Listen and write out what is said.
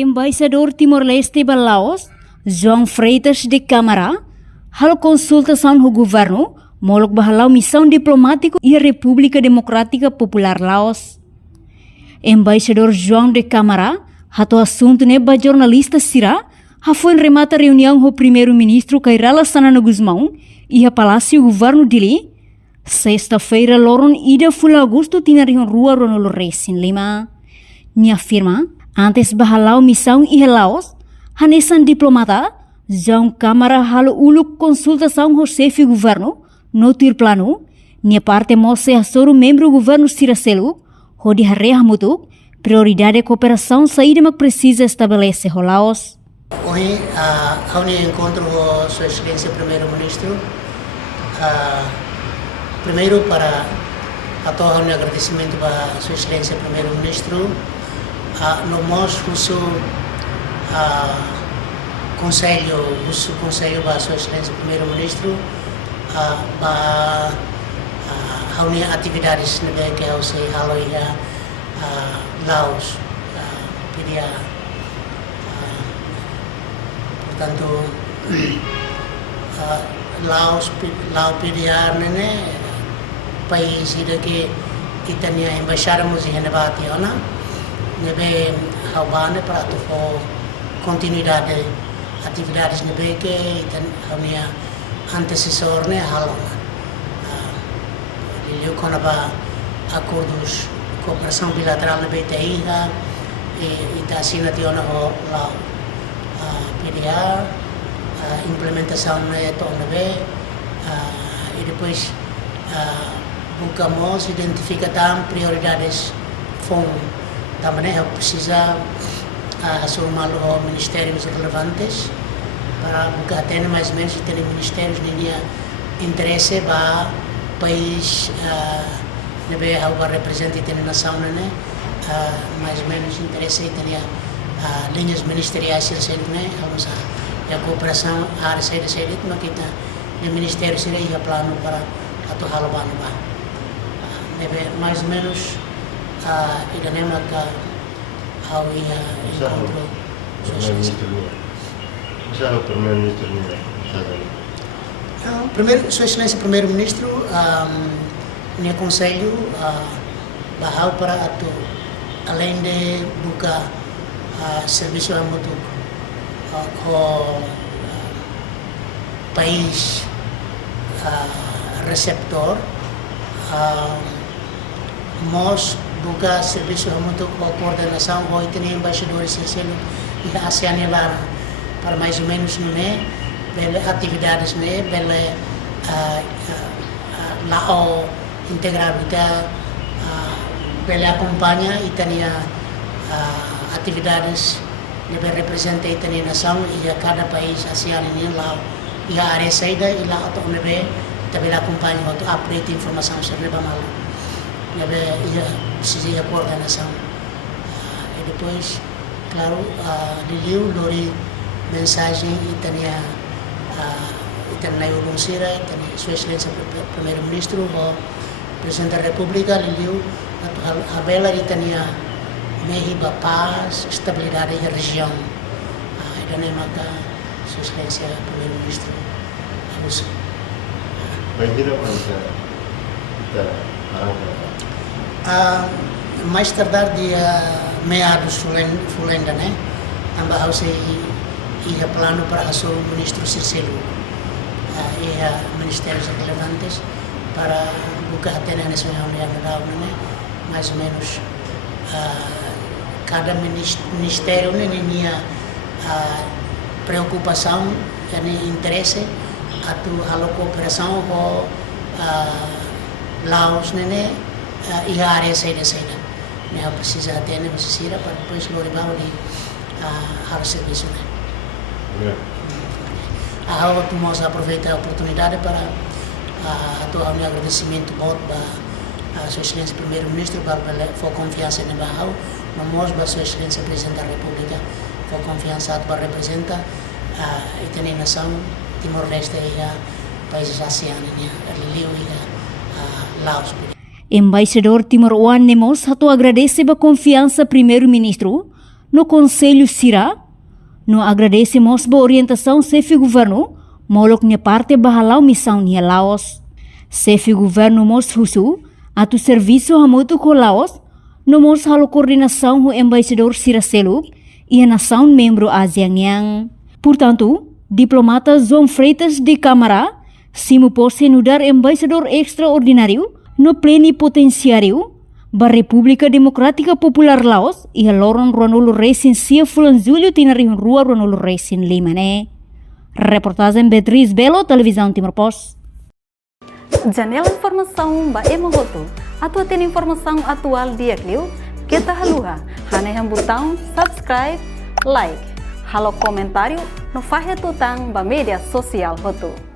Embaixador Timor-Leste para Laos, João Freitas de Câmara, hal consultação do governo, molok bahalau missão diplomático e República Democrática Popular Laos. Embaixador João de Câmara, hato assunto neba jornalista Sira, foi remata reunião do primeiro-ministro Kairala Sanana Guzmão e a Palácio Governo Dili. Sexta-feira, loron ida full agosto tinarion rua Ronaldo Reis em Lima. Ni afirma, antes bahalau missão e Laos, hanesan diplomata, João Câmara halo uluk consultação do chefe governo, no tir plano, ni parte mose asoro membro governo Siracelu, hodi harreah mutuk, prioridade cooperação saída mak precisa estabelecer o Laos. Hoje, há encontro com Sua Excelência Primeiro-Ministro. Primeiro, para a todo um agradecimento para Sua Excelência Primeiro-Ministro, no nosso conselho para Sua Excelência Primeiro-Ministro, para as atividades que você haloia Laos, pedia, portanto, Laos pedia, né? País que itania embaixada e renebate ona nebe haubane para to continuidade atividades nebe que itania antecessor ne halona lhe conaba acordos cooperação bilateral nebe teiga e ita assinati ona ho lao PDA implementação ne to nebe e depois buscamos identificar prioridades também precisa assumir os ministérios relevantes para buscar ter mais ou menos ter ministérios de interesse para o país que representa a nação, mais ou menos interesse ter linhas ministeriais a cooperação a receita mas kita o ministério seria plano para a halaban ba mais ou menos idanema ka hawi encontro primeiro Sua Excelência Primeiro-Ministro meu conselho bahau para atu além de buka serviço a mutu o país receptor nós buka serviço muito com coordenação com o embaixador essencial da ASEAN para mais ou menos atividades lá integrabilidade pela acompanha e tinha atividades que representam a nação e a cada país ASEAN lá e a área saída e lá também acompanha a update informação sobre o mal precisa de coordenação e depois claro liu lori mensagem e tinha o Sira Sua Excelência Primeiro-Ministro o Presidente da República liu a bela e tinha mehiba paz estabilidade da região e daí maka Sua Excelência Primeiro-Ministro harus mais tardar dia meados fulenda, né? Também harus ia plano para o ministro Circelo e ministérios relevantes para buscar até a nacional né? Mais ou menos cada ministério tinha preocupação e interesse a cooperação com Laos e a área saída precisa ter necessidade para depois loribar o serviço vamos aproveitar a oportunidade para atuar um agradecimento para Sua Excelência Primeiro-Ministro para a confiança na Bahau mas para Sua Excelência Presidente da República para confiança para representar a nação Timor-Leste e a países ASEAN e Laos. Embaixador Timor-Wan Nemos hato agradece a confiança primeiro-ministro, no Conselho Sira, no agradecemos a orientação chefe governo, molok nia parte bahalau missão nia Laos. Chefe governo mos husu, atu serviço hamutu ko Laos, no mos halo coordenação o embaixador Sira Seluk, e a nação membro ASEAN yang. Portanto, diplomata João Freitas de Câmara, simu pose nudar embaixador extraordinário no plenipotenciário da República Democrática Popular Laos e a Loron Ronolo Resin Sia Fulan Julho tinarihun rua Ronolo Resin Lima ne. Reportagem Beatriz Belo, Televisão Timor Post. Janela informação ba emogoto. Atua tem informação atual dia kliu. Kita haluha, haneham botão subscribe, like, halo comentário no fahe tutang ba media sosial hotu.